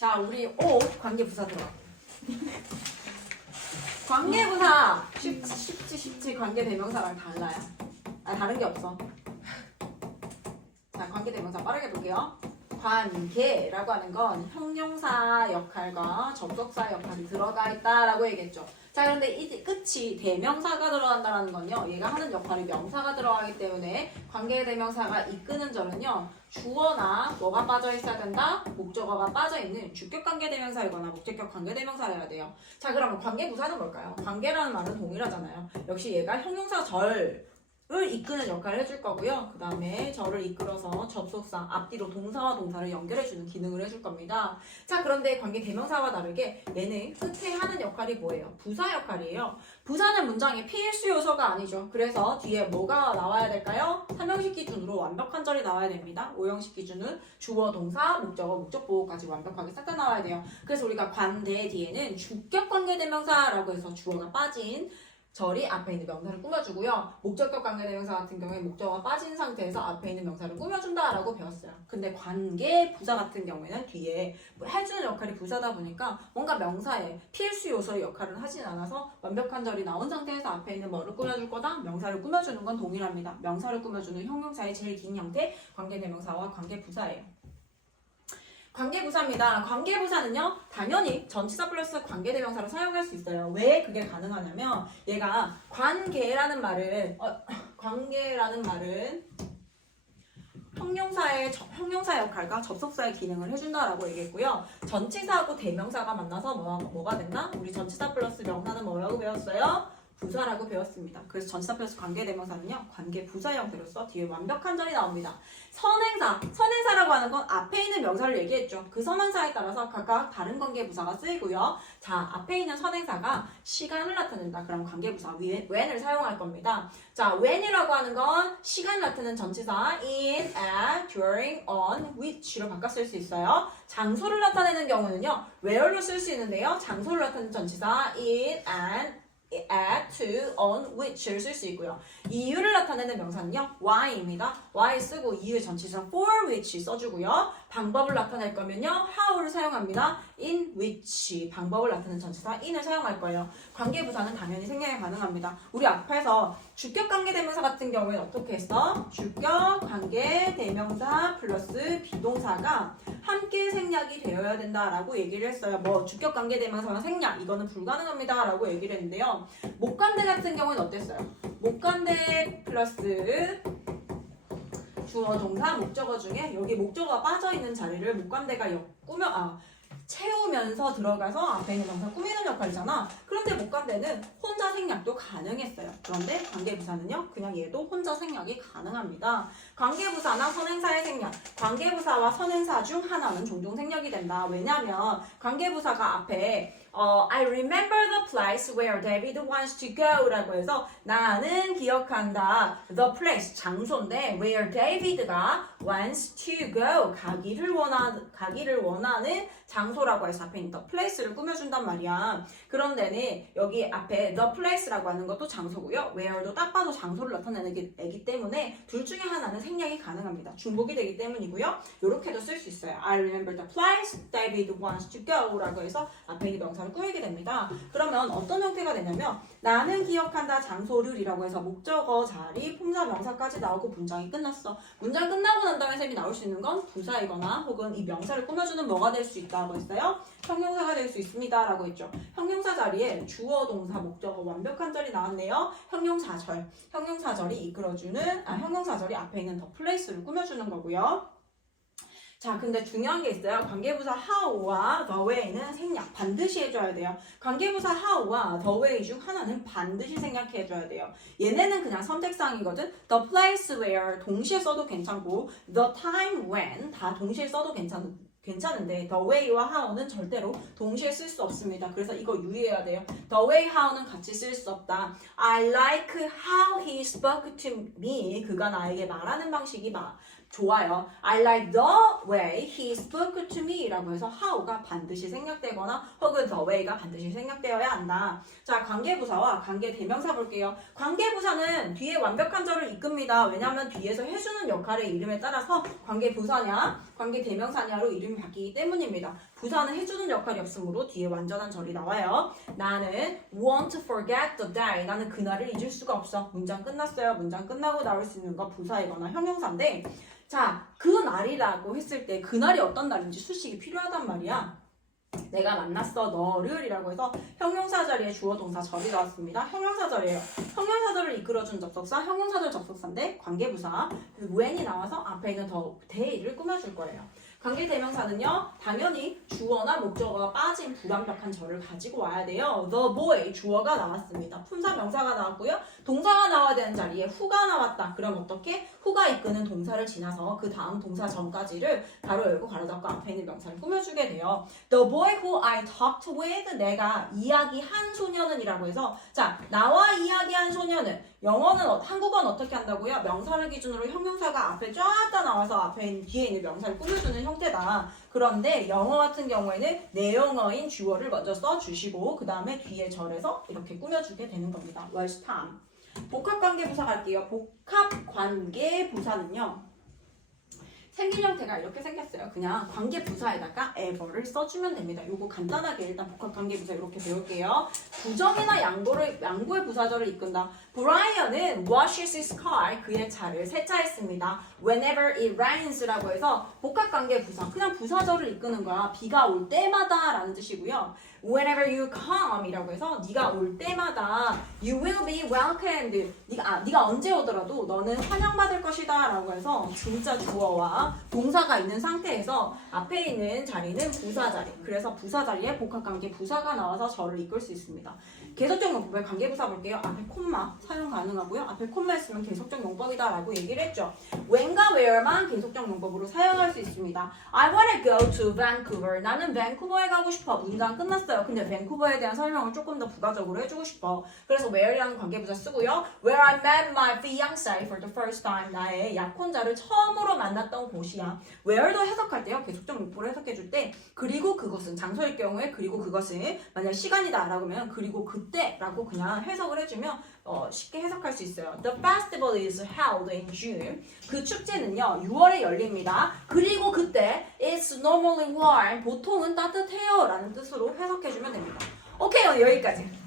자, 우리 관계부사 들어가. 관계부사 쉽지 관계대명사랑 달라요. 다른 게 없어. 자, 관계대명사 빠르게 볼게요. 관계라고 하는 건 형용사 역할과 접속사 역할이 들어가 있다라고 얘기했죠. 자, 그런데 이제 끝이 대명사가 들어간다는 건요. 얘가 하는 역할이 명사가 들어가기 때문에 관계대명사가 이끄는 절은요. 주어나 뭐가 빠져 있어야 된다? 목적어가 빠져 있는 주격 관계대명사이거나 목적격 관계대명사여야 돼요. 자, 그러면 관계부사는 뭘까요? 관계라는 말은 동일하잖아요. 역시 얘가 형용사 절을 이끄는 역할을 해줄 거고요. 그 다음에 저를 이끌어서 접속사 앞뒤로 동사와 동사를 연결해주는 기능을 해줄 겁니다. 자, 그런데 관계 대명사와 다르게 얘는 끝에 하는 역할이 뭐예요? 부사 역할이에요. 부사는 문장의 필수 요소가 아니죠. 그래서 뒤에 뭐가 나와야 될까요? 3형식 기준으로 완벽한 절이 나와야 됩니다. 5형식 기준은 주어, 동사, 목적어, 목적보호까지 완벽하게 싹 다 나와야 돼요. 그래서 우리가 관대 뒤에는 주격 관계 대명사라고 해서 주어가 빠진 절이 앞에 있는 명사를 꾸며주고요. 목적격 관계대명사 같은 경우에 목적어가 빠진 상태에서 앞에 있는 명사를 꾸며준다라고 배웠어요. 근데 관계 부사 같은 경우에는 뒤에 해주는 역할이 부사다 보니까 뭔가 명사의 필수 요소의 역할을 하진 않아서 완벽한 절이 나온 상태에서 앞에 있는 뭐를 꾸며줄 거다? 명사를 꾸며주는 건 동일합니다. 명사를 꾸며주는 형용사의 제일 긴 형태 관계대명사와 관계부사예요. 관계부사입니다. 관계부사는요, 당연히 전치사 플러스 관계대명사로 사용할 수 있어요. 왜 그게 가능하냐면, 얘가 관계라는 말은 형용사 역할과 접속사의 기능을 해준다라고 얘기했고요. 전치사하고 대명사가 만나서 뭐가 된다? 우리 전치사 플러스 명사는 뭐라고 배웠어요? 부사라고 배웠습니다. 그래서 전치사 플러스 관계대명사는요, 관계부사 형태로서 뒤에 완벽한 절이 나옵니다. 선행사라고 하는 건 앞에 있는 명사를 얘기했죠. 그 선행사에 따라서 각각 다른 관계부사가 쓰이고요. 자, 앞에 있는 선행사가 시간을 나타낸다. 그럼 관계부사 when을 사용할 겁니다. 자, when이라고 하는 건 시간을 나타내는 전치사 in, at, during, on, which로 바꿔 쓸 수 있어요. 장소를 나타내는 경우는요, where로 쓸 수 있는데요. 장소를 나타내는 전치사 in, at, to, on, which를 쓸 수 있고요. 이유를 나타내는 명사는요, why입니다. why 쓰고 이유 전치사 for which 써주고요. 방법을 나타낼 거면요, how를 사용합니다. in which 방법을 나타내는 전치사 in을 사용할 거예요. 관계부사는 당연히 생략이 가능합니다. 우리 앞에서 주격 관계대명사 같은 경우에는 어떻게 했어? 주격 관계대명사 플러스 비동사가 함께 생략이 되어야 된다라고 얘기를 했어요. 뭐 주격 관계대명사만 생략 이거는 불가능합니다 라고 얘기를 했는데요. 목관대 같은 경우는 어땠어요? 목관대 플러스 주어, 동사, 목적어 중에 여기 목적어가 빠져있는 자리를 목관대가 채우면서 들어가서 앞에 있는 명사 꾸미는 역할이잖아. 그런데 목관대는 혼자 생략도 가능했어요. 그런데 관계부사는요, 그냥 얘도 혼자 생략이 가능합니다. 관계부사나 선행사의 생략, 관계부사와 선행사 중 하나는 종종 생략이 된다. 왜냐면 관계부사가 앞에 I remember the place where David wants to go 라고 해서 나는 기억한다. The place, 장소인데 where David가 wants to go, 가기를 원하는 장소라고 해서 앞에 있는 the place를 꾸며준단 말이야. 그런데는 여기 앞에 the place라고 하는 것도 장소고요. where도 딱 봐도 장소를 나타내는 애기 때문에 둘 중에 하나는 생략이 가능합니다. 중복이 되기 때문이고요. 이렇게도 쓸 수 있어요. I remember the place David wants to go 라고 해서 앞에 있는 명사를 꾸미게 됩니다. 그러면 어떤 형태가 되냐면 나는 기억한다 장소를 이라고 해서 목적어, 자리, 품사, 명사까지 나오고 문장이 끝났어. 문장 끝나고 난 다음에 셈이 나올 수 있는 건 부사이거나 혹은 이 명사를 꾸며주는 뭐가 될 수 있다고 했어요? 형용사가 될 수 있습니다 라고 했죠. 형용사 자리에 주어, 동사, 목적어 완벽한 절이 나왔네요. 형용사절이 이끌어주는 형용사절이 앞에 있는 the place를 꾸며주는 거고요. 자, 근데 중요한 게 있어요. 관계부사 how와 the way는 생략 반드시 해줘야 돼요. 관계부사 how와 the way 중 하나는 반드시 생략해줘야 돼요. 얘네는 그냥 선택사항이거든. The place where 동시에 써도 괜찮고 the time when 다 동시에 써도 괜찮은데 the way와 how는 절대로 동시에 쓸 수 없습니다. 그래서 이거 유의해야 돼요. The way, how는 같이 쓸 수 없다. I like how he spoke to me. 그가 나에게 말하는 방식이 좋아요. I like the way he spoke to me 라고 해서 how가 반드시 생략되거나 혹은 the way가 반드시 생략되어야 한다. 자, 관계부사와 관계대명사 볼게요. 관계부사는 뒤에 완벽한 절을 이끕니다. 왜냐하면 뒤에서 해주는 역할의 이름에 따라서 관계부사냐 관계대명사냐로 이름이 바뀌기 때문입니다. 부사는 해주는 역할이 없으므로 뒤에 완전한 절이 나와요. 나는 want to forget the day. 나는 그날을 잊을 수가 없어. 문장 끝났어요. 문장 끝나고 나올 수 있는 거 부사이거나 형용사인데 자, 그날이라고 했을 때 그날이 어떤 날인지 수식이 필요하단 말이야. 내가 만났어 너를 이라고 해서 형용사 자리에 주어 동사 절이 나왔습니다. 형용사 절이에요. 형용사절을 이끌어준 접속사 형용사절 접속사인데 관계부사 when이 나와서 앞에 있는 the day를 꾸며줄 거예요. 관계대명사는요 당연히 주어나 목적어가 빠진 불완벽한 절을 가지고 와야 돼요. The boy 주어가 나왔습니다. 품사 명사가 나왔고요. 동사가 나와야 되는 자리에 who가 나왔다. 그럼 어떻게? who가 이끄는 동사를 지나서 그 다음 동사 전까지를 가로 열고 가로 닫고 앞에 있는 명사를 꾸며주게 돼요. The boy who I talked with 내가 이야기한 소년은 이라고 해서 자 나와 이야기한 소년은 영어는 한국어는 어떻게 한다고요? 명사를 기준으로 형용사가 앞에 쫙 다 나와서 앞에 있는 뒤에 있는 명사를 꾸며주는 형태다. 그런데 영어 같은 경우에는 내용어인 주어를 먼저 써주시고 그 다음에 뒤에 절에서 이렇게 꾸며주게 되는 겁니다. was time. 복합관계부사 갈게요. 복합관계부사는요. 생긴 형태가 이렇게 생겼어요. 그냥 관계부사에다가 ever를 써주면 됩니다. 요거 간단하게 일단 복합관계부사 이렇게 배울게요. 부정이나 양보의 부사절을 이끈다. 브라이언은 washes his car, 그의 차를 세차했습니다. Whenever it rains라고 해서 복합관계부사, 그냥 부사절을 이끄는 거야. 비가 올 때마다 라는 뜻이고요. Whenever you come 이라고 해서 네가 올 때마다 you will be welcomed. 네가 언제 오더라도 너는 환영받을 것이다 라고 해서 진짜 주어와 동사가 있는 상태에서 앞에 있는 자리는 부사 자리. 그래서 부사 자리에 복합관계 부사가 나와서 절을 이끌 수 있습니다. 계속적 용법의 관계부사 볼게요. 앞에 콤마 사용 가능하고요. 앞에 콤마 있으면 계속적 용법이다 라고 얘기를 했죠. when과 where만 계속적 용법으로 사용할 수 있습니다. I wanna go to Vancouver. 나는 밴쿠버에 가고 싶어. 문장 끝났어요. 근데 밴쿠버에 대한 설명을 조금 더 부가적으로 해주고 싶어. 그래서 where이라는 관계부사 쓰고요. Where I met my fiancé for the first time. 나의 약혼자를 처음으로 만났던 곳이야. where도 해석할 때요. 계속적 용법으로 해석해줄 때 그리고 그것은 장소일 경우에 그리고 그것은 만약 시간이다 라고 하면 그리고 그때라고 그냥 해석을 해주면 쉽게 해석할 수 있어요. The festival is held in June. 그 축제는요 6월에 열립니다. 그리고 그때 it's normally warm. 보통은 따뜻해요 라는 뜻으로 해석해주면 됩니다. 오케이 오늘 여기까지.